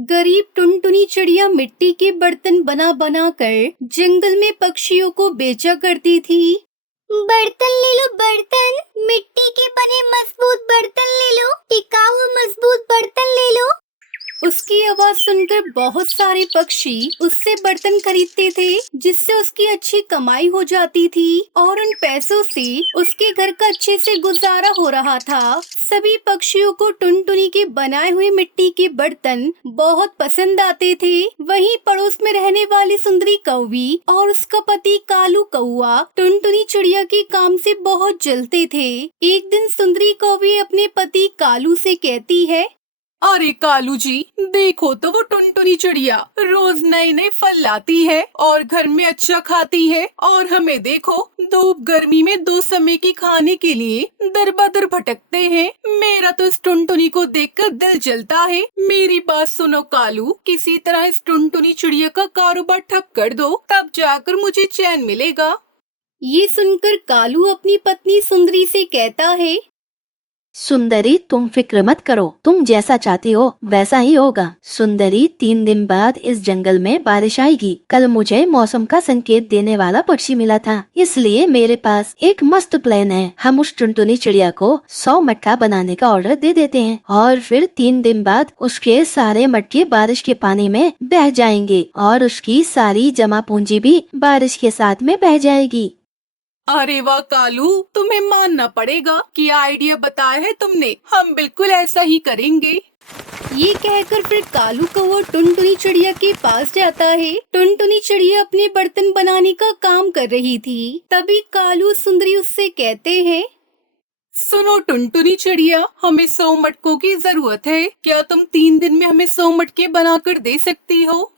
गरीब टुनटुनी चिड़िया मिट्टी के बर्तन बना बना कर जंगल में पक्षियों को बेचा करती थी। बर्तन ले लो बर्तन, मिट्टी के बने मजबूत बर्तन ले लो, टिकाऊ मजबूत बर्तन ले लो। उसकी आवाज सुनकर बहुत सारे पक्षी उससे बर्तन खरीदते थे, जिससे उसकी अच्छी कमाई हो जाती थी और उन पैसों से उसके घर का अच्छे से गुजारा हो रहा था। सभी पक्षियों को टुनटुनी के बनाए हुए मिट्टी के बर्तन बहुत पसंद आते थे। वहीं पड़ोस में रहने वाली सुंदरी कौवी और उसका पति कालू कौआ टुनटुनी चिड़िया के काम से बहुत जलते थे। एक दिन सुंदरी कौवी अपने पति कालू से कहती है, अरे कालू जी, देखो तो वो टुनटुनी चिड़िया रोज नए नए फल लाती है और घर में अच्छा खाती है, और हमें देखो धूप गर्मी में 2 समय की खाने के लिए दर बदर भटकते हैं। मेरा तो इस टुनटुनी को देखकर दिल जलता है। मेरी बात सुनो कालू, किसी तरह इस टुनटुनी चिड़िया का कारोबार ठप कर दो, तब जाकर मुझे चैन मिलेगा। ये सुनकर कालू अपनी पत्नी सुंदरी से कहता है, सुंदरी, तुम फिक्र मत करो, तुम जैसा चाहती हो वैसा ही होगा। सुंदरी, 3 दिन बाद इस जंगल में बारिश आएगी। कल मुझे मौसम का संकेत देने वाला पक्षी मिला था, इसलिए मेरे पास एक मस्त प्लान है। हम उस टुनटुनी चिड़िया को 100 मटका बनाने का ऑर्डर दे देते हैं और फिर 3 दिन बाद उसके सारे मटके बारिश के पानी में बह जाएंगे और उसकी सारी जमा पूंजी भी बारिश के साथ में बह जाएगी। अरे वाह कालू, तुम्हें मानना पड़ेगा कि आइडिया बताया है तुमने। हम बिल्कुल ऐसा ही करेंगे। ये कहकर फिर कालू कौवा टुनटुनी चिड़िया के पास जाता है। टुनटुनी चिड़िया अपने बर्तन बनाने का काम कर रही थी। तभी कालू सुंदरी उससे कहते हैं, सुनो टुनटुनी चिड़िया, हमें 100 मटकों की जरूरत है। क्या तुम 3 दिन में हमें 100 मटके बनाकर दे सकती हो?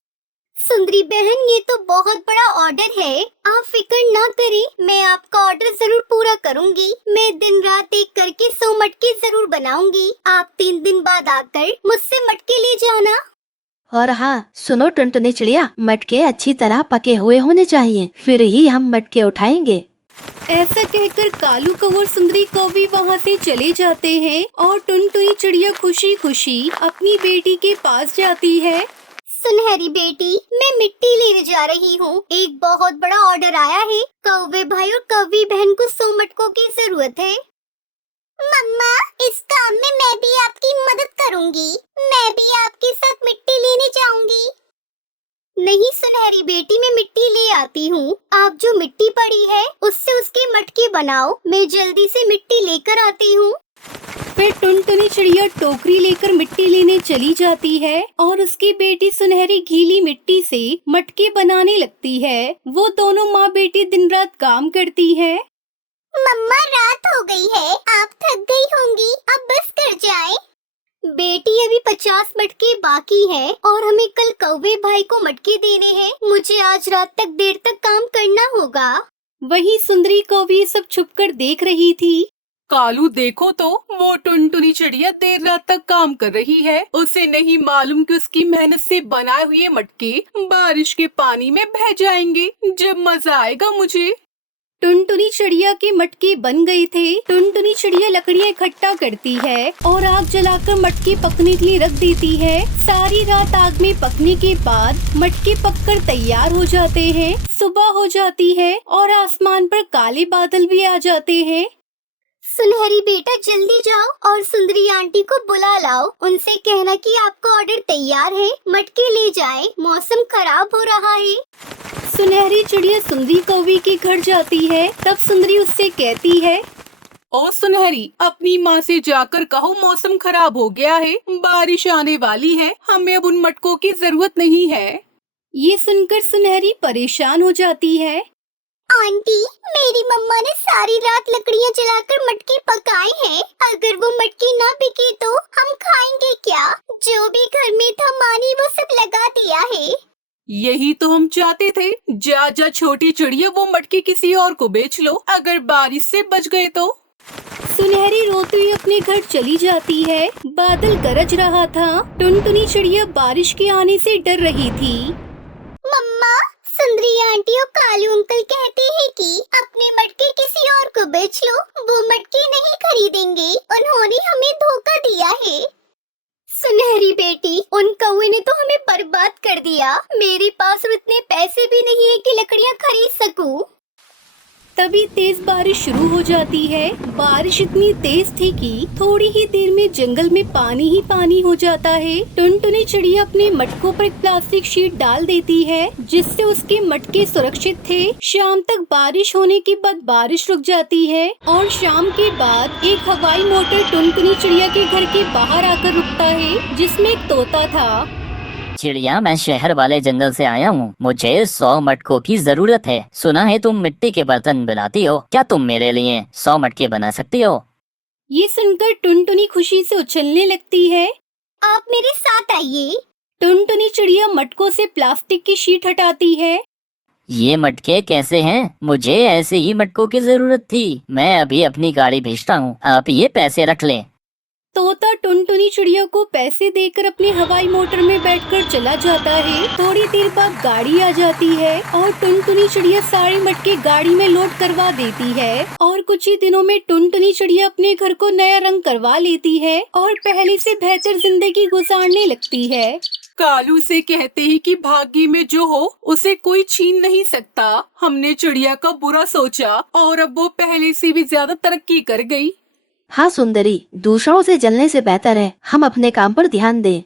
सुंदरी बहन, ये तो बहुत बड़ा ऑर्डर है। आप फिक्र ना करें, मैं आपका ऑर्डर जरूर पूरा करूंगी। मैं दिन रात एक करके 100 मटके जरूर बनाऊंगी। आप 3 दिन बाद आकर मुझसे मटके ले जाना। और हाँ, सुनो टुनटुनी चिड़िया, मटके अच्छी तरह पके हुए होने चाहिए, फिर ही हम मटके उठाएंगे। ऐसा कहकर कालू कौवा सुंदरी कौवी वहाँ से चले जाते हैं और टुनटुनी चिड़िया खुशी खुशी अपनी बेटी के पास जाती है। सुनहरी बेटी, मैं मिट्टी लेने जा रही हूँ। एक बहुत बड़ा ऑर्डर आया है। कौवे भाई और कौवी बहन को 100 मटकों की जरूरत है। मम्मा, इस काम में मैं भी आपकी मदद करूँगी। मैं भी आपके साथ मिट्टी लेने जाऊंगी। नहीं सुनहरी बेटी, मैं मिट्टी ले आती हूँ। आप जो मिट्टी पड़ी है उससे उसके मटके बनाओ। मैं जल्दी से मिट्टी लेकर आती हूँ। फिर टुनटुनी चिड़िया टोकरी लेकर मिट्टी लेने चली जाती है और उसकी बेटी सुनहरी गीली मिट्टी से मटके बनाने लगती है। वो दोनों माँ बेटी दिन रात काम करती है। मम्मा, रात हो गई है, आप थक गई होंगी, अब बस कर जाए। बेटी, अभी 50 मटके बाकी हैं और हमें कल कौवे भाई को मटके देने हैं। मुझे आज रात तक देर तक काम करना होगा। वहीं सुंदरी कौवी सब छुपकर देख रही थी। कालू देखो तो, वो टुनटुनी चिड़िया देर रात तक काम कर रही है। उसे नहीं मालूम कि उसकी मेहनत से बनाए हुए मटके बारिश के पानी में बह जाएंगे। जब मजा आएगा मुझे। टुनटुनी चिड़िया के मटके बन गए थे। टुनटुनी चिड़िया लकड़ियाँ इकट्ठा करती है और आग जलाकर मटके पकने के लिए रख देती है। सारी रात आग में पकने के बाद मटके पककर तैयार हो जाते हैं। सुबह हो जाती है और आसमान पर काले बादल भी आ जाते हैं। सुनहरी बेटा, जल्दी जाओ और सुंदरी आंटी को बुला लाओ। उनसे कहना कि आपका ऑर्डर तैयार है, मटके ले जाएं। मौसम खराब हो रहा है। सुनहरी चिड़िया सुंदरी कौवी के घर जाती है। तब सुंदरी उससे कहती है, ओ सुनहरी, अपनी माँ से जाकर कहो मौसम खराब हो गया है, बारिश आने वाली है, हमें अब उन मटकों की जरूरत नहीं है। ये सुनकर सुनहरी परेशान हो जाती है। आंटी, मेरी मम्मा ने सारी रात लकड़ियाँ जलाकर मटके पकाए हैं। अगर वो मटके ना बिके तो हम खाएंगे क्या? जो भी घर में था माँ ने वो सब लगा दिया है। यही तो हम चाहते थे। जा जा छोटी चिड़िया, वो मटके किसी और को बेच लो, अगर बारिश से बच गए तो। सुनहरी रोती हुई अपने घर चली जाती है। बादल गरज रहा था। टुनटुनी चिड़िया बारिश के आने से डर रही थी। मम्मा, सुंदरी आंटी और कालू अंकल कहते हैं कि अपने मटके किसी और को बेच लो। वो मटके नहीं खरीदेंगे, उन्होंने हमें धोखा दिया है। सुनहरी बेटी, उन कौवे ने तो चिड़िया, मेरे पास इतने पैसे भी नहीं है कि लकड़ियाँ खरीद सकूं। तभी तेज बारिश शुरू हो जाती है। बारिश इतनी तेज थी कि थोड़ी ही देर में जंगल में पानी ही पानी हो जाता है। टुनटुनी चिड़िया अपने मटकों पर एक प्लास्टिक शीट डाल देती है, जिससे उसके मटके सुरक्षित थे। शाम तक बारिश होने के बाद बारिश रुक जाती है और शाम के बाद एक हवाई मोटर टुनटुनी चिड़िया के घर के बाहर आकर रुकता है, जिसमें एक तोता था। चिड़िया, मैं शहर वाले जंगल से आया हूँ। मुझे 100 मटकों की जरूरत है। सुना है तुम मिट्टी के बर्तन बनाती हो। क्या तुम मेरे लिए 100 मटके बना सकती हो? ये सुनकर टुनटुनी खुशी से उछलने लगती है। आप मेरे साथ आइए। टुनटुनी चिड़िया मटकों से प्लास्टिक की शीट हटाती है। ये मटके कैसे हैं? मुझे ऐसे ही मटकों की जरूरत थी। मैं अभी अपनी गाड़ी भेजता हूँ, आप ये पैसे रख लें। तोता टुनटुनी चिड़िया को पैसे देकर अपने हवाई मोटर में बैठकर चला जाता है। थोड़ी देर बाद गाड़ी आ जाती है और टुनटुनी चिड़िया सारे मटके गाड़ी में लोड करवा देती है और कुछ ही दिनों में टुनटुनी चिड़िया अपने घर को नया रंग करवा लेती है और पहले से बेहतर जिंदगी गुजारने लगती है। कालू से कहते हैं कि भाग्य में जो हो उसे कोई छीन नहीं सकता। हमने चिड़िया का बुरा सोचा और अब वो पहले से भी ज्यादा तरक्की कर गई। हाँ सुंदरी, दूसरों से जलने से बेहतर है हम अपने काम पर ध्यान दें।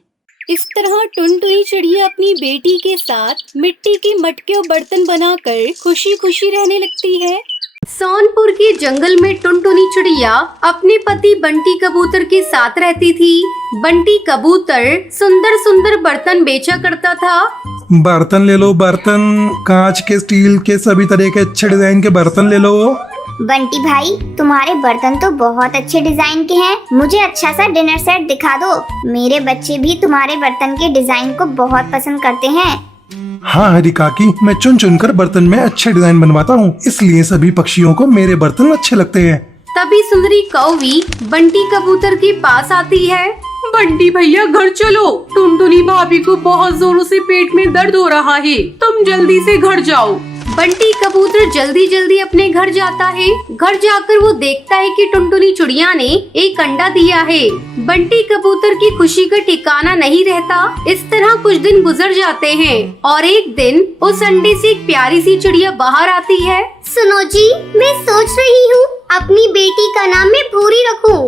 इस तरह टुनटुनी चिड़िया अपनी बेटी के साथ मिट्टी के मटके और बर्तन बनाकर खुशी खुशी रहने लगती है। सोनपुर के जंगल में टुनटुनी चिड़िया अपने पति बंटी कबूतर के साथ रहती थी। बंटी कबूतर सुंदर सुंदर बर्तन बेचा करता था। बर्तन ले लो, बर्तन कांच के, स्टील के, सभी तरह के अच्छे डिजाइन के बर्तन ले लो। बंटी भाई, तुम्हारे बर्तन तो बहुत अच्छे डिजाइन के हैं। मुझे अच्छा सा डिनर सेट दिखा दो। मेरे बच्चे भी तुम्हारे बर्तन के डिजाइन को बहुत पसंद करते हैं। हाँ हरी काकी, मैं चुन चुन कर बर्तन में अच्छे डिजाइन बनवाता हूँ, इसलिए सभी पक्षियों को मेरे बर्तन अच्छे लगते हैं। तभी सुंदरी कौवी बंटी कबूतर के पास आती है। बंटी भैया घर चलो, टुनटुनी भाभी को बहुत जोरों से पेट में दर्द हो रहा है। तुम जल्दी से घर जाओ। बंटी कबूतर जल्दी जल्दी अपने घर जाता है। घर जाकर वो देखता है कि टुनटुनी चिड़िया ने एक अंडा दिया है। बंटी कबूतर की खुशी का ठिकाना नहीं रहता। इस तरह कुछ दिन गुजर जाते हैं और एक दिन उस अंडे से एक प्यारी सी चिड़िया बाहर आती है। सुनो जी, मैं सोच रही हूँ अपनी बेटी का नाम मैं भूरी रखूं।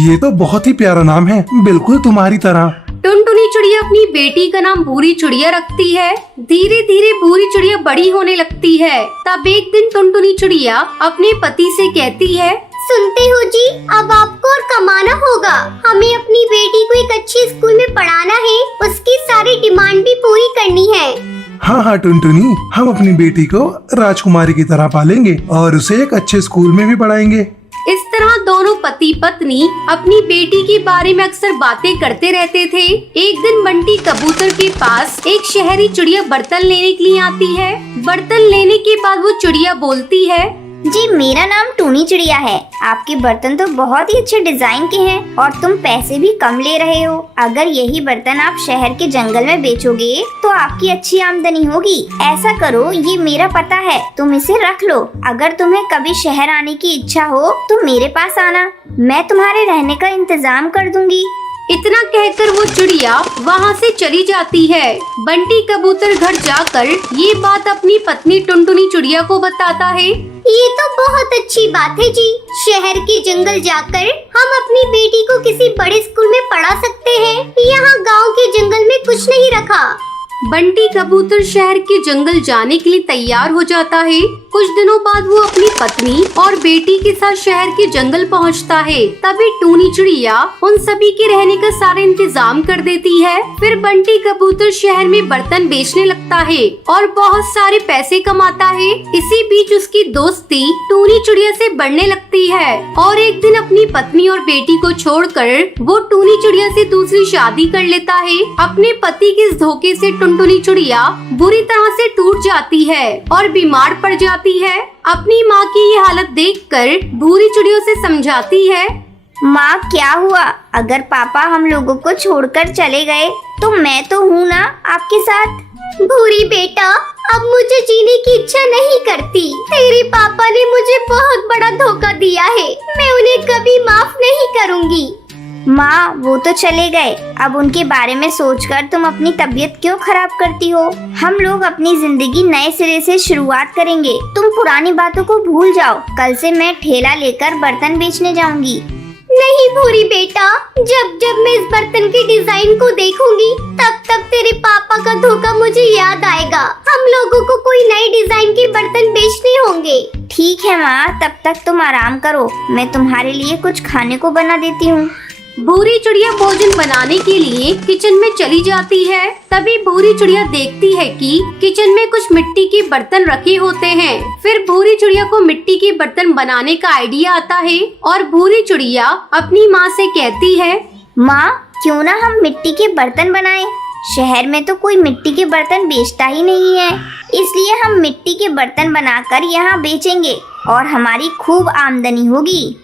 ये तो बहुत ही प्यारा नाम है, बिल्कुल तुम्हारी तरह। टुनटुनी चिड़िया अपनी बेटी का नाम भूरी चिड़िया रखती है। धीरे धीरे भूरी चिड़िया बड़ी होने लगती है। तब एक दिन टुनटुनी चिड़िया अपने पति से कहती है, सुनते हो जी, अब आपको और कमाना होगा। हमें अपनी बेटी को एक अच्छे स्कूल में पढ़ाना है, उसकी सारी डिमांड भी पूरी करनी है। हाँ हाँ टुनटुनी, हम अपनी बेटी को राजकुमारी की तरह पालेंगे और उसे एक अच्छे स्कूल में भी पढ़ाएंगे। इस तरह दोनों पति पत्नी अपनी बेटी के बारे में अक्सर बातें करते रहते थे। एक दिन बंटी कबूतर के पास एक शहरी चिड़िया बर्तन लेने के लिए आती है। बर्तन लेने के बाद वो चिड़िया बोलती है, जी मेरा नाम टूनी चिड़िया है। आपके बर्तन तो बहुत ही अच्छे डिजाइन के हैं और तुम पैसे भी कम ले रहे हो। अगर यही बर्तन आप शहर के जंगल में बेचोगे तो आपकी अच्छी आमदनी होगी। ऐसा करो, ये मेरा पता है, तुम इसे रख लो। अगर तुम्हें कभी शहर आने की इच्छा हो तो मेरे पास आना, मैं तुम्हारे रहने का इंतजाम कर दूंगी। इतना कहकर वो चिड़िया वहाँ से चली जाती है। बंटी कबूतर घर जाकर ये बात अपनी पत्नी टुनटुनी चिड़िया को बताता है। ये तो बहुत अच्छी बात है जी। शहर के जंगल जाकर हम अपनी बेटी को किसी बड़े स्कूल में पढ़ा सकते हैं। यहाँ गांव के जंगल में कुछ नहीं रखा। बंटी कबूतर शहर के जंगल जाने के लिए तैयार हो जाता है। कुछ दिनों बाद वो अपनी पत्नी और बेटी के साथ शहर के जंगल पहुंचता है। तभी टूनी चिड़िया उन सभी के रहने का सारा इंतजाम कर देती है। फिर बंटी कबूतर शहर में बर्तन बेचने लगता है और बहुत सारे पैसे कमाता है। इसी बीच उसकी दोस्ती टूनी चिड़िया से बढ़ने लगती है और एक दिन अपनी पत्नी और बेटी को छोड़कर वो टूनी चिड़िया से दूसरी शादी कर लेता है। अपने पति के इस धोखे से टुनटुनी चिड़िया बुरी तरह से टूट जाती है और बीमार पड़ जाती है। अपनी माँ की ये हालत देखकर भूरी चिड़ियों से समझाती है, माँ क्या हुआ? अगर पापा हम लोगों को छोड़कर चले गए तो मैं तो हूँ ना आपके साथ। भूरी बेटा, अब मुझे जीने की इच्छा नहीं करती। तेरे पापा ने मुझे बहुत बड़ा धोखा दिया है, मैं उन्हें कभी माफ नहीं करूँगी। माँ वो तो चले गए, अब उनके बारे में सोचकर तुम अपनी तबीयत क्यों खराब करती हो। हम लोग अपनी जिंदगी नए सिरे से शुरुआत करेंगे। तुम पुरानी बातों को भूल जाओ। कल से मैं ठेला लेकर बर्तन बेचने जाऊंगी। नहीं भूरी बेटा, जब जब मैं इस बर्तन के डिजाइन को देखूंगी तब तब तेरे पापा का धोखा मुझे याद आएगा। हम लोगों को कोई नए डिजाइन के बर्तन बेचने होंगे। ठीक है माँ, तब तक तुम आराम करो, मैं तुम्हारे लिए कुछ खाने को बना देती हूँ। भूरी चिड़िया भोजन बनाने के लिए किचन में चली जाती है। तभी भूरी चिड़िया देखती है कि किचन में कुछ मिट्टी के बर्तन रखे होते हैं। फिर भूरी चिड़िया को मिट्टी के बर्तन बनाने का आइडिया आता है और भूरी चिड़िया अपनी माँ से कहती है, माँ क्यों ना हम मिट्टी के बर्तन बनाएं? शहर में तो कोई मिट्टी के बर्तन बेचता ही नहीं है, इसलिए हम मिट्टी के बर्तन बनाकर यहाँ बेचेंगे और हमारी खूब आमदनी होगी।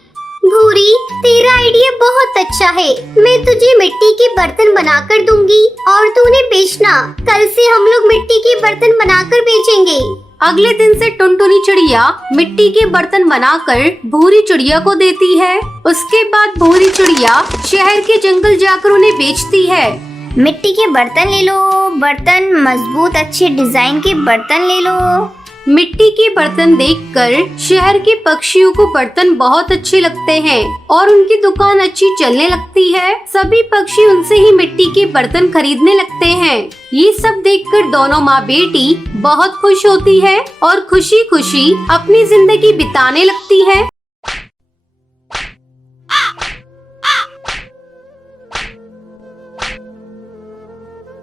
भूरी, तेरा आइडिया बहुत अच्छा है। मैं तुझे मिट्टी के बर्तन बनाकर दूंगी और तू उन्हें बेचना। कल से हम लोग मिट्टी के बर्तन बनाकर बेचेंगे। अगले दिन से टुनटुनी चिड़िया मिट्टी के बर्तन बनाकर भूरी चिड़िया को देती है। उसके बाद भूरी चिड़िया शहर के जंगल जाकर उन्हें बेचती है। मिट्टी के बर्तन ले लो, बर्तन मजबूत अच्छे डिजाइन के बर्तन ले लो। मिट्टी के बर्तन देखकर शहर के पक्षियों को बर्तन बहुत अच्छे लगते हैं और उनकी दुकान अच्छी चलने लगती है। सभी पक्षी उनसे ही मिट्टी के बर्तन खरीदने लगते हैं। ये सब देखकर दोनों माँ बेटी बहुत खुश होती है और खुशी खुशी अपनी जिंदगी बिताने लगती है।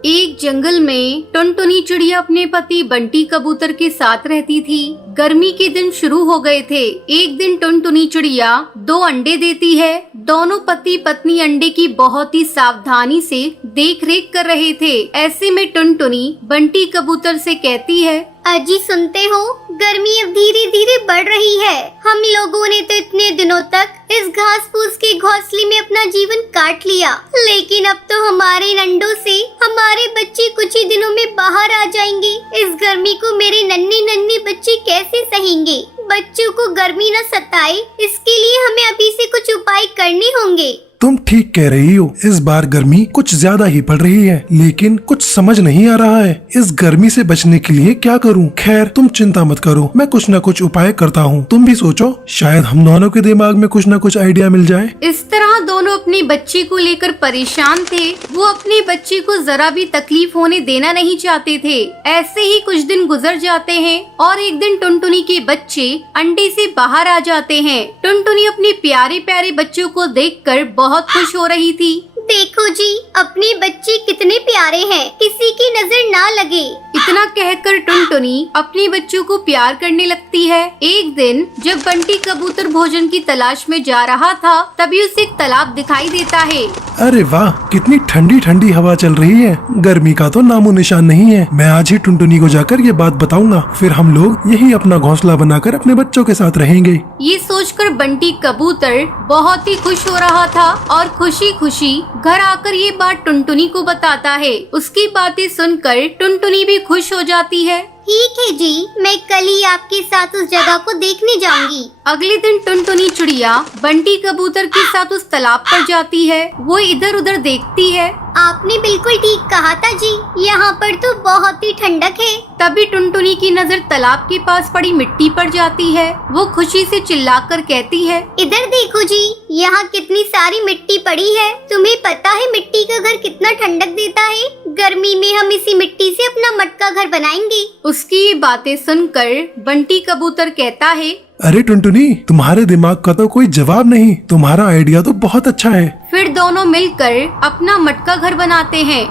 एक जंगल में टुनटुनी चिड़िया अपने पति बंटी कबूतर के साथ रहती थी। गर्मी के दिन शुरू हो गए थे। एक दिन टुनटुनी चिड़िया 2 अंडे देती है। दोनों पति पत्नी अंडे की बहुत ही सावधानी से देख रेख कर रहे थे। ऐसे में टुनटुनी बंटी कबूतर से कहती है, अजी सुनते हो, गर्मी अब धीरे धीरे बढ़ रही है। हम लोगों ने तो इतने दिनों तक इस घास फूस के घोंसले में अपना जीवन काट लिया, लेकिन अब तो हमारे इन अंडों से हमारे बच्चे कुछ ही दिनों में बाहर आ जाएंगे। इस गर्मी को मेरे नन्हे नन्हे बच्चे कैसे सहेंगे? बच्चों को गर्मी न सताए, इसके लिए हमें अभी से कुछ उपाय करने होंगे। तुम ठीक कह रही हो, इस बार गर्मी कुछ ज्यादा ही पड़ रही है, लेकिन कुछ समझ नहीं आ रहा है इस गर्मी से बचने के लिए क्या करूं। खैर तुम चिंता मत करो, मैं कुछ न कुछ उपाय करता हूं। तुम भी सोचो, शायद हम दोनों के दिमाग में कुछ न कुछ आइडिया मिल जाए। इस तरह दोनों अपने बच्चे को लेकर परेशान थे। वो अपने बच्चे को जरा भी तकलीफ होने देना नहीं चाहते थे। ऐसे ही कुछ दिन गुजर जाते हैं और एक दिन टुनटुनी के बच्चे अंडे से बाहर आ जाते हैं। टुनटुनी अपने प्यारे प्यारे बच्चों को देखकर बहुत खुश हो रही थी। देखो जी, अपने बच्चे कितने प्यारे हैं, किसी की नजर ना लगे। इतना कहकर टुनटुनी अपने बच्चों को प्यार करने लगती है। एक दिन जब बंटी कबूतर भोजन की तलाश में जा रहा था, तभी उसे एक तालाब दिखाई देता है। अरे वाह, कितनी ठंडी ठंडी हवा चल रही है। गर्मी का तो नामो निशान नहीं है। मैं आज ही टुनटुनी को जाकर ये बात बताऊंगा, फिर हम लोग यही अपना घोंसला बनाकर अपने बच्चों के साथ रहेंगे। ये सोचकर बंटी कबूतर बहुत ही खुश हो रहा था और खुशी खुशी घर आकर ये बात टुनटुनी को बताता है। उसकी बातें सुनकर टुनटुनी भी खुश हो जाती है। ठीक है जी, मैं कल ही आपके साथ उस जगह को देखने जाऊंगी। अगले दिन टुनटुनी चिड़िया बंटी कबूतर के साथ उस तालाब पर जाती है। वो इधर उधर देखती है। आपने बिल्कुल ठीक कहा था जी, यहाँ पर तो बहुत ही ठंडक है। तभी टुनटुनी की नजर तालाब के पास पड़ी मिट्टी पर जाती है। वो खुशी से चिल्लाकर कहती है, इधर देखो जी, यहाँ कितनी सारी मिट्टी पड़ी है। तुम्हें पता है मिट्टी का घर कितना ठंडक देता है? गर्मी में हम इसी मिट्टी से अपना मटका घर बनाएंगे। उसकी ये बातें सुनकर बंटी कबूतर कहता है, अरे टुनटुनी, तुम्हारे दिमाग का तो कोई जवाब नहीं। तुम्हारा आइडिया तो बहुत अच्छा है। फिर दोनों मिलकर अपना मटका घर बनाते हैं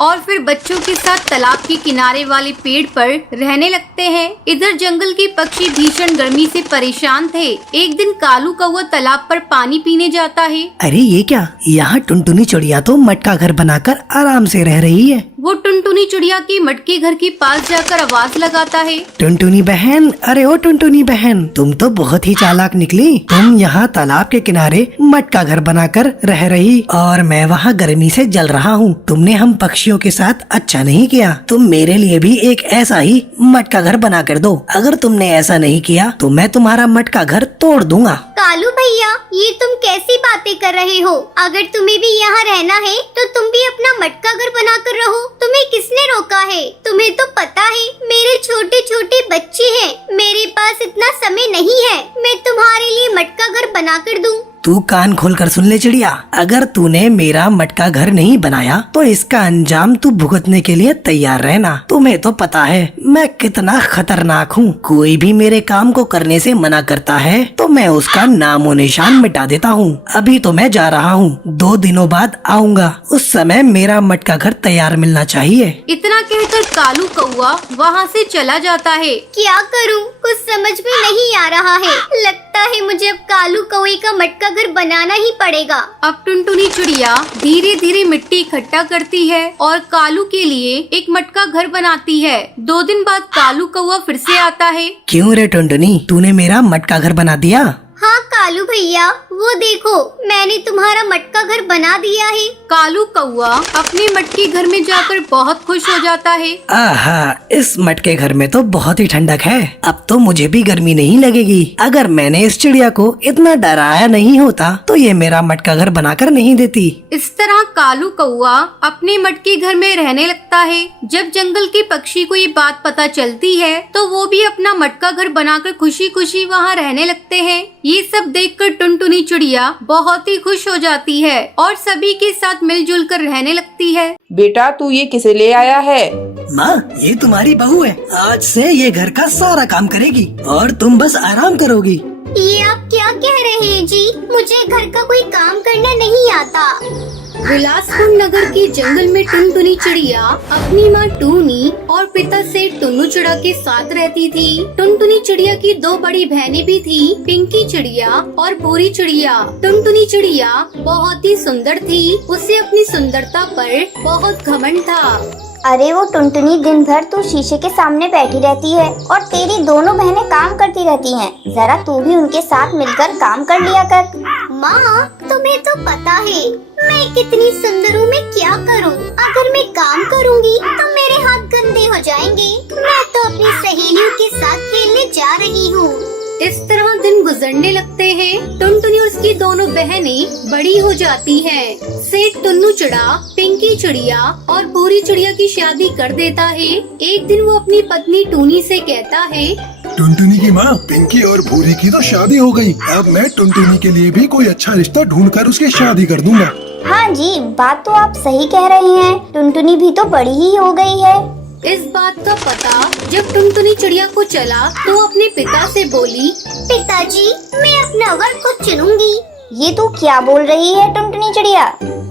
और फिर बच्चों के साथ तालाब के किनारे वाले पेड़ पर रहने लगते हैं। इधर जंगल के पक्षी भीषण गर्मी से परेशान थे। एक दिन कालू कौवा तालाब पर पानी पीने जाता है। अरे ये क्या, यहाँ टुनटुनी चिड़िया तो मटका घर बनाकर आराम से रह रही है। वो टुनटुनी चिड़िया की मटके घर के पास जाकर आवाज लगाता है। टुनटुनी बहन, अरे ओ टुनटुनी बहन, तुम तो बहुत ही चालाक निकली। तुम यहाँ तालाब के किनारे मटका घर बनाकर रह रही और मैं वहाँ गर्मी से जल रहा हूँ। तुमने हम पक्षियों के साथ अच्छा नहीं किया। तुम मेरे लिए भी एक ऐसा ही मटका घर बना कर दो। अगर तुमने ऐसा नहीं किया तो मैं तुम्हारा मटका घर तोड़ दूंगा। कालू भैया, ये तुम कैसी बातें कर रहे हो? अगर तुम्हें भी यहाँ रहना है तो तुम भी अपना मटका घर बना कर रहो। तुम्हें किसने रोका है? तुम्हें तो पता है मेरे छोटे छोटे बच्चे हैं, मेरे पास इतना समय नहीं है मैं तुम्हारे लिए मटका घर बना कर दूं। तू कान खोल कर सुन ले चिड़िया, अगर तूने मेरा मटका घर नहीं बनाया तो इसका अंजाम तू भुगतने के लिए तैयार रहना। तुम्हें तो पता है मैं कितना खतरनाक हूँ। कोई भी मेरे काम को करने से मना करता है तो मैं उसका नामो निशान मिटा देता हूँ। अभी तो मैं जा रहा हूँ, 2 दिनों बाद आऊँगा। उस समय मेरा मटका घर तैयार मिलना चाहिए। इतना कहकर कालू कौआ वहाँ से चला जाता है। क्या करूं? कुछ समझ में नहीं आ रहा है। लगता है मुझे अब कालू कौवे का मटका घर बनाना ही पड़ेगा। अब टुनटुनी चिड़िया धीरे धीरे मिट्टी इकट्ठा करती है और कालू के लिए एक मटका घर बनाती है। 2 दिन बाद कालू कौवा फिर से आता है। क्यों रे टुनटुनी, तूने मेरा मटका घर बना दिया? हाँ कालू भैया, वो देखो मैंने तुम्हारा मटका घर बना दिया है। कालू कौवा अपने मटके घर में जाकर बहुत खुश हो जाता है। आहा, इस मटके घर में तो बहुत ही ठंडक है। अब तो मुझे भी गर्मी नहीं लगेगी। अगर मैंने इस चिड़िया को इतना डराया नहीं होता तो ये मेरा मटका घर बनाकर नहीं देती। इस तरह कालू कौवा अपने मटके घर में रहने लगता है। जब जंगल के पक्षी को ये बात पता चलती है तो वो भी अपना मटका घर बनाकर खुशी खुशी वहाँ रहने लगते हैं। ये सब देखकर टुनटुनी चिड़िया बहुत ही खुश हो जाती है और सभी के साथ मिलजुल कर रहने लगती है। बेटा, तू ये किसे ले आया है? माँ, ये तुम्हारी बहू है। आज से ये घर का सारा काम करेगी और तुम बस आराम करोगी। ये आप क्या कह रहे हैं जी? मुझे घर का कोई काम करना नहीं आता। विलासपुर नगर के जंगल में टुनटुनी चिड़िया अपनी माँ टूनी और पिता सेठ टुन्नू चिड़ा के साथ रहती थी। टुनटुनी चिड़िया की 2 बड़ी बहनें भी थी, पिंकी चिड़िया और भूरी चिड़िया। टुनटुनी चिड़िया बहुत ही सुंदर थी, उसे अपनी सुंदरता पर बहुत घमंड था। अरे वो टुनटुनी, दिन भर तू शीशे के सामने बैठी रहती है और तेरी दोनों बहनें काम करती रहती हैं। जरा तू भी उनके साथ मिलकर काम कर लिया कर। माँ, तुम्हें तो पता है मैं कितनी सुंदर हूँ, मैं क्या करूँ? अगर मैं काम करूँगी तो मेरे हाथ गंदे हो जाएंगे। मैं तो अपनी सहेलियों के साथ खेलने जा रही हूँ। इस तरह दिन गुजरने लगते हैं। टुनटुनी और उसकी दोनों बहनें बड़ी हो जाती हैं। सेठ टुन्नू चिड़ा पिंकी चिड़िया और भूरी चिड़िया की शादी कर देता है। एक दिन वो अपनी पत्नी टूनी से कहता है, टुनटुनी की माँ, पिंकी और भूरी की तो शादी हो गई। अब मैं टुनटुनी के लिए भी कोई अच्छा रिश्ता ढूंढकर उसकी शादी कर दूंगा। हाँ जी, बात तो आप सही कह रहे हैं। टुनटुनी भी तो बड़ी ही हो गई है। इस बात का पता जब टुनटुनी चिड़िया को चला तो अपने पिता से बोली, पिताजी, मैं अपना वर खुद चुनूंगी। ये तू क्या बोल रही है टुनटुनी चिड़िया?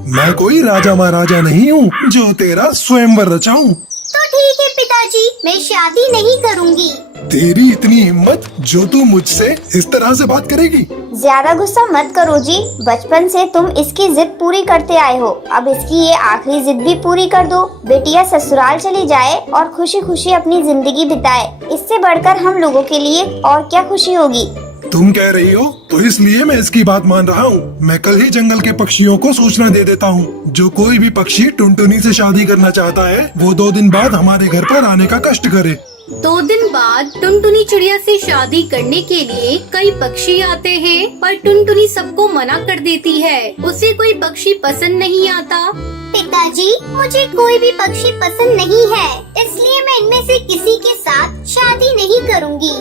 मैं कोई राजा महाराजा नहीं हूँ जो तेरा स्वयंवर रचाऊं। तो ठीक है पिताजी, मैं शादी नहीं करूंगी। तेरी इतनी हिम्मत जो तू मुझसे इस तरह से बात करेगी? ज्यादा गुस्सा मत करो जी, बचपन से तुम इसकी जिद पूरी करते आए हो। अब इसकी ये आखिरी जिद भी पूरी कर दो। बेटिया ससुराल चली जाए और खुशी खुशी अपनी जिंदगी बिताए। इससे बढ़कर हम लोगों के लिए और क्या खुशी होगी? तुम कह रही हो तो इसलिए मैं इसकी बात मान रहा हूँ। मैं कल ही जंगल के पक्षियों को सूचना दे देता हूँ। जो कोई भी पक्षी टुनटुनी से शादी करना चाहता है वो 2 दिन बाद हमारे घर पर आने का कष्ट करे। 2 दिन बाद टुनटुनी चिड़िया से शादी करने के लिए कई पक्षी आते हैं, पर टुनटुनी सबको मना कर देती है। उसे कोई पक्षी पसंद नहीं आता। पिताजी, मुझे कोई भी पक्षी पसंद नहीं है, इसलिए मैं इनमें से किसी के साथ शादी नहीं करूंगी।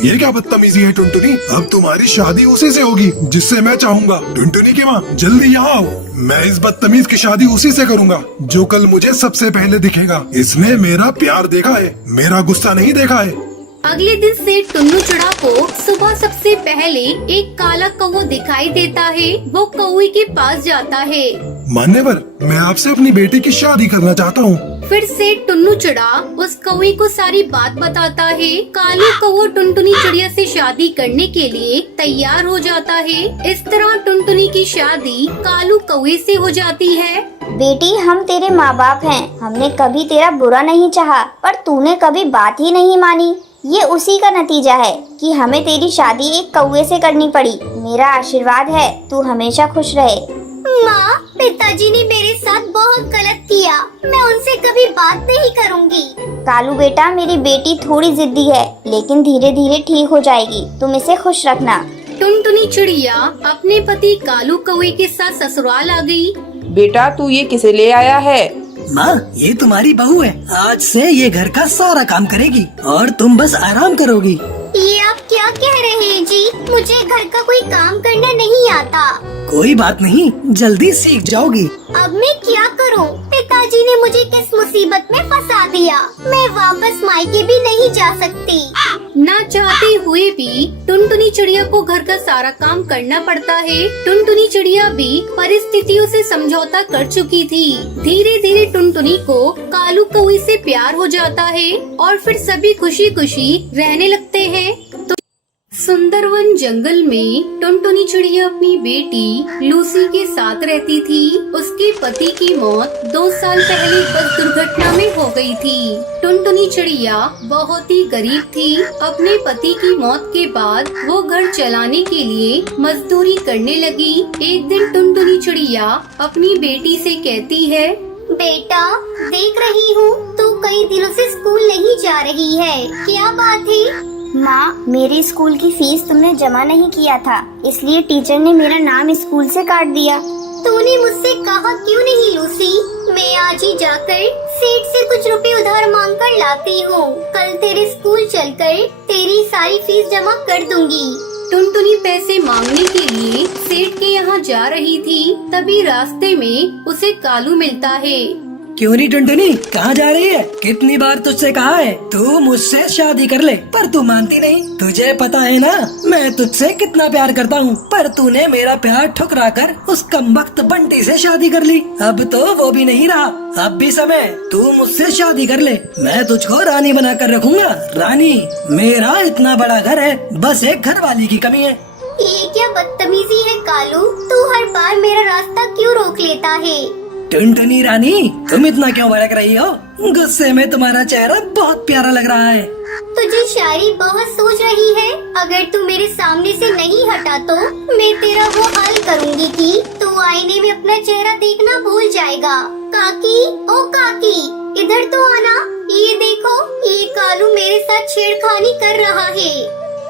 ये क्या बदतमीजी है टुनटुनी? अब तुम्हारी शादी उसी से होगी जिससे मैं चाहूँगा। टुनटुनी की माँ, जल्दी यहाँ आओ। मैं इस बदतमीज की शादी उसी से करूँगा जो कल मुझे सबसे पहले दिखेगा। इसने मेरा प्यार देखा है, मेरा गुस्सा नहीं देखा है। अगले दिन सेठ टुन्नू चिड़ा को सुबह सबसे पहले एक काला कौवा दिखाई देता है। वो कौवे के पास जाता है। मान्यवर, मैं आपसे अपनी बेटी की शादी करना चाहता हूँ। फिर सेठ टुन्नू चिड़ा उस कौवे को सारी बात बताता है। कालू कौवा टुनटुनी चिड़िया से शादी करने के लिए तैयार हो जाता है। इस तरह टुनटुनी की शादी कालू कौवे से हो जाती है। बेटी, हम तेरे माँ बाप हैं। हमने कभी तेरा बुरा नहीं चाहा, पर तूने कभी बात ही नहीं मानी। ये उसी का नतीजा है कि हमें तेरी शादी एक कौवे से करनी पड़ी। मेरा आशीर्वाद है, तू हमेशा खुश रहे। माँ, पिताजी ने मेरे साथ बहुत गलत किया। मैं उनसे कभी बात नहीं करूँगी। कालू बेटा, मेरी बेटी थोड़ी जिद्दी है, लेकिन धीरे धीरे ठीक हो जाएगी। तुम इसे खुश रखना। टुनटुनी चिड़िया अपने पति कालू कौवे के साथ ससुराल आ गई। बेटा, तू ये किसे ले आया है? माँ, ये तुम्हारी बहू है। आज से ये घर का सारा काम करेगी और तुम बस आराम करोगी। ये आप क्या कह रहे हैं जी? मुझे घर का कोई काम करना नहीं आता। कोई बात नहीं, जल्दी सीख जाओगी। अब मैं क्या करूं? पिताजी ने मुझे किस मुसीबत में फंसा दिया। मैं वापस मायके भी नहीं जा सकती। ना चाहते हुए भी टुनटुनी चिड़िया को घर का सारा काम करना पड़ता है। टुनटुनी चिड़िया भी परिस्थितियों से समझौता कर चुकी थी। धीरे धीरे टुनटुनी को कालू कौवे से प्यार हो जाता है और फिर सभी खुशी खुशी रहने लगते हैं। सुंदरवन जंगल में टुनटुनी चिड़िया अपनी बेटी लूसी के साथ रहती थी। उसके पति की मौत 2 साल पहले बस दुर्घटना में हो गई थी। टुनटुनी चिड़िया बहुत ही गरीब थी। अपने पति की मौत के बाद वो घर चलाने के लिए मजदूरी करने लगी। एक दिन टुनटुनी चिड़िया अपनी बेटी से कहती है, बेटा, देख रही हूँ तू कई दिनों से स्कूल नहीं जा रही है। क्या बात है? माँ, मेरी स्कूल की फीस तुमने जमा नहीं किया था, इसलिए टीचर ने मेरा नाम स्कूल से काट दिया। तूने मुझसे कहा क्यों नहीं लूसी? मैं आज ही जाकर सेठ से कुछ रुपए उधार मांग कर लाती हूँ। कल तेरे स्कूल चलकर तेरी सारी फीस जमा कर दूंगी। टुनटुनी पैसे मांगने के लिए सेठ के यहाँ जा रही थी। तभी रास्ते में उसे कालू मिलता है। क्यों नहीं टुनटुनी, कहाँ जा रही है? कितनी बार तुझसे कहा है तू मुझसे शादी कर ले, पर तू मानती नहीं। तुझे पता है ना मैं तुझसे कितना प्यार करता हूँ, पर तूने मेरा प्यार ठुकरा कर उस कमबख्त बंटी से शादी कर ली। अब तो वो भी नहीं रहा। अब भी समय, तू मुझसे शादी कर ले। मैं तुझको रानी बना कर रखूंगा। रानी, मेरा इतना बड़ा घर है, बस एक घर वाली की कमी है। ये क्या बदतमीजी है कालू? तू हर बार मेरा रास्ता क्यों रोक लेता है? टुनटुनी रानी, तुम इतना क्यों भड़क रही हो? गुस्से में तुम्हारा चेहरा बहुत प्यारा लग रहा है। तुझे शायरी बहुत सूझ रही है। अगर तू मेरे सामने से नहीं हटा तो मैं तेरा वो हाल करूँगी कि तू आईने में अपना चेहरा देखना भूल जाएगा। काकी, ओ काकी, इधर तो आना। ये देखो, ये कालू मेरे साथ छेड़खानी कर रहा है।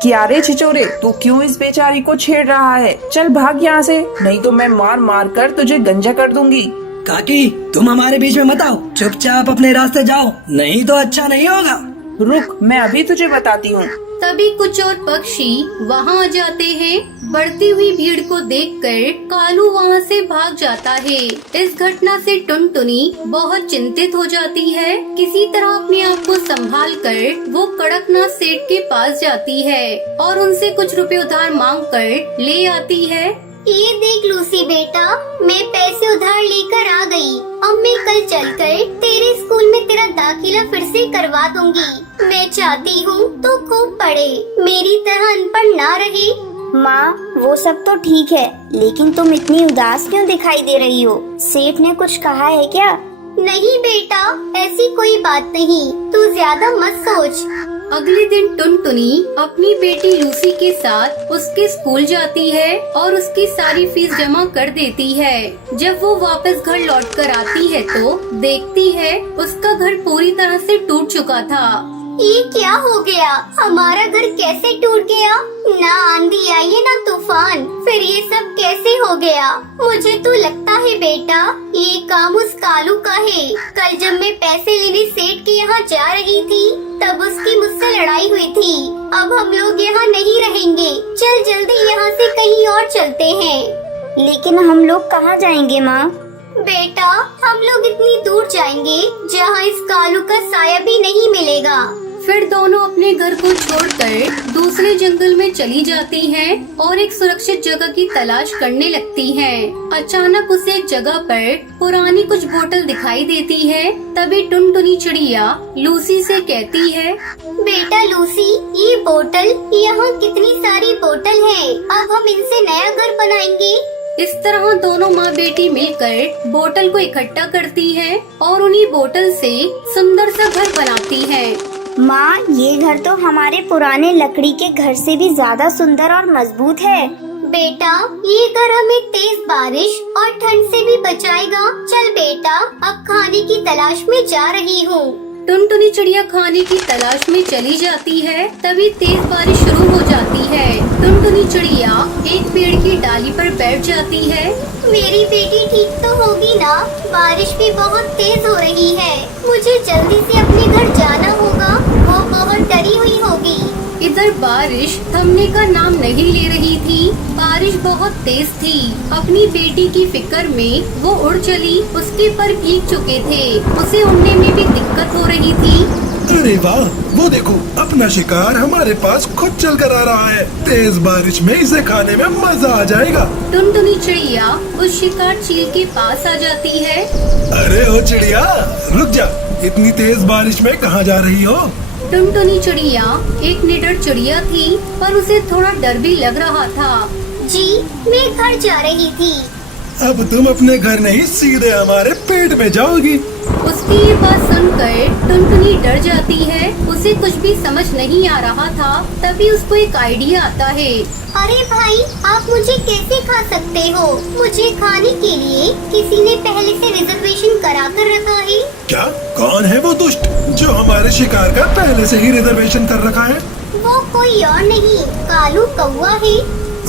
क्या रे छिचोरे, तू क्यों इस बेचारी को छेड़ रहा है? चल भाग यहाँ से, नहीं तो मैं मार मार कर तुझे गंजा कर दूंगी। काकी, तुम हमारे बीच में मत आओ, चुपचाप अपने रास्ते जाओ, नहीं तो अच्छा नहीं होगा। रुक, मैं अभी तुझे बताती हूँ। तभी कुछ और पक्षी वहाँ आ जाते हैं। बढ़ती हुई भीड़ को देखकर कालू वहाँ से भाग जाता है। इस घटना से टुनटुनी बहुत चिंतित हो जाती है। किसी तरह अपने आप को संभाल कर वो कड़कनाथ सेठ के पास जाती है और उनसे कुछ रुपए उधार मांग कर ले आती है। ये देख लूसी बेटा, मैं पैसे उधार लेकर आ गई। अब मैं कल चलकर तेरे स्कूल में तेरा दाखिला फिर से करवा दूंगी। मैं चाहती हूँ तू खूब पढ़े, मेरी तरह अनपढ़ ना रहे। माँ, वो सब तो ठीक है, लेकिन तुम इतनी उदास क्यों दिखाई दे रही हो? सेठ ने कुछ कहा है क्या? नहीं बेटा, ऐसी कोई बात नहीं, तू ज्यादा मत सोच। अगले दिन टुनटुनी अपनी बेटी लूसी के साथ उसके स्कूल जाती है और उसकी सारी फीस जमा कर देती है। जब वो वापस घर लौट कर आती है तो देखती है उसका घर पूरी तरह से टूट चुका था। ये क्या हो गया? हमारा घर कैसे टूट गया? ना आंधी आई है ना तूफान, फिर ये सब कैसे हो गया? मुझे तो लगता है बेटा ये काम उस कालू का है। कल जब मैं पैसे लेने सेठ के यहाँ जा रही थी तब उसकी मुझसे लड़ाई हुई थी। अब हम लोग यहाँ नहीं रहेंगे, चल जल्दी यहाँ से कहीं और चलते हैं। लेकिन हम लोग कहाँ जाएंगे माँ? बेटा, हम लोग इतनी दूर जाएंगे जहाँ इस कालू का साया भी नहीं मिलेगा। फिर दोनों अपने घर को छोड़कर दूसरे जंगल में चली जाती हैं और एक सुरक्षित जगह की तलाश करने लगती हैं। अचानक उसे एक जगह पर पुरानी कुछ बोतल दिखाई देती है। तभी टुनटुनी चिड़िया लूसी से कहती है, बेटा लूसी, ये बोतल, यहाँ कितनी सारी बोतल है। अब हम इनसे नया घर बनाएंगे। इस तरह दोनों माँ बेटी मिलकर बोतल को इकट्ठा करती हैं और उन्हीं बोतल से सुंदर सा घर बनाती हैं। माँ, ये घर तो हमारे पुराने लकड़ी के घर से भी ज्यादा सुंदर और मजबूत है। बेटा, ये घर हमें तेज बारिश और ठंड से भी बचाएगा। चल बेटा, अब खाने की तलाश में जा रही हूँ। टुनटुनी चिड़िया खाने की तलाश में चली जाती है। तभी तेज बारिश शुरू हो जाती है। टुनटुनी चिड़िया एक पेड़ की डाली पर बैठ जाती है। मेरी बेटी ठीक तो होगी ना? बारिश भी बहुत तेज हो रही है। मुझे जल्दी से अपने घर जाना होगा। वो बहुत डरी हुई होगी। इधर बारिश थमने का नाम नहीं ले रही थी। बारिश बहुत तेज थी। अपनी बेटी की फिक्र में वो उड़ चली। उसके पर भीग चुके थे। उसे उड़ने में भी दिक्कत हो रही थी। अरे वाह, वो देखो, अपना शिकार हमारे पास खुद चल कर आ रहा है। तेज बारिश में इसे खाने में मजा आ जाएगा। टुनटुनी चिड़िया उस शिकार चील के पास आ जाती है। अरे ओ चिड़िया, रुक जा, इतनी तेज बारिश में कहाँ जा रही हो? टुनटुनी चिड़िया एक निडर चिड़िया थी, पर उसे थोड़ा डर भी लग रहा था। जी, मैं घर जा रही थी। अब तुम अपने घर नहीं, सीधे हमारे पेट में जाओगी। उसकी ये बात सुनकर टुनटुनी डर जाती है। उसे कुछ भी समझ नहीं आ रहा था। तभी उसको एक आइडिया आता है। अरे भाई, आप मुझे कैसे खा सकते हो? मुझे खाने के लिए किसी ने पहले से रिजर्वेशन करा कर रखा है। क्या? कौन है वो दुष्ट जो हमारे शिकार का पहले से ही रिजर्वेशन कर रखा है? वो कोई और नहीं, कालू कौवा है।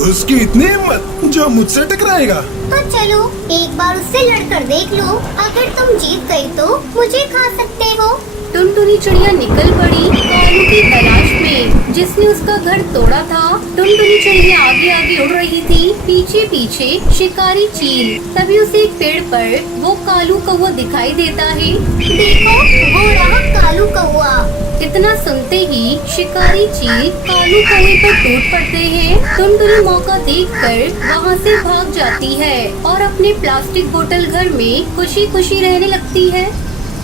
उसकी इतनी हिम्मत जो मुझसे टकराएगा? तो चलो एक बार उससे लड़कर देख लो। अगर तुम जीत गई तो मुझे खा सकते हो। टुनटुनी चिड़िया निकल पड़ी कालू की तलाश में, जिसने उसका घर तोड़ा था। टुनटुनी चिड़िया आगे आगे उड़ रही थी, पीछे पीछे शिकारी चील। तभी उसे एक पेड़ पर वो कालू कौवा दिखाई देता है। देखो, वो रहा कालू कौवा। इतना सुनते ही शिकारी चील कालू कौवे पर टूट पड़ते हैं। टुनटुनी मौका देखकर वहाँ से भाग जाती है और अपने प्लास्टिक बोतल घर में खुशी खुशी रहने लगती है।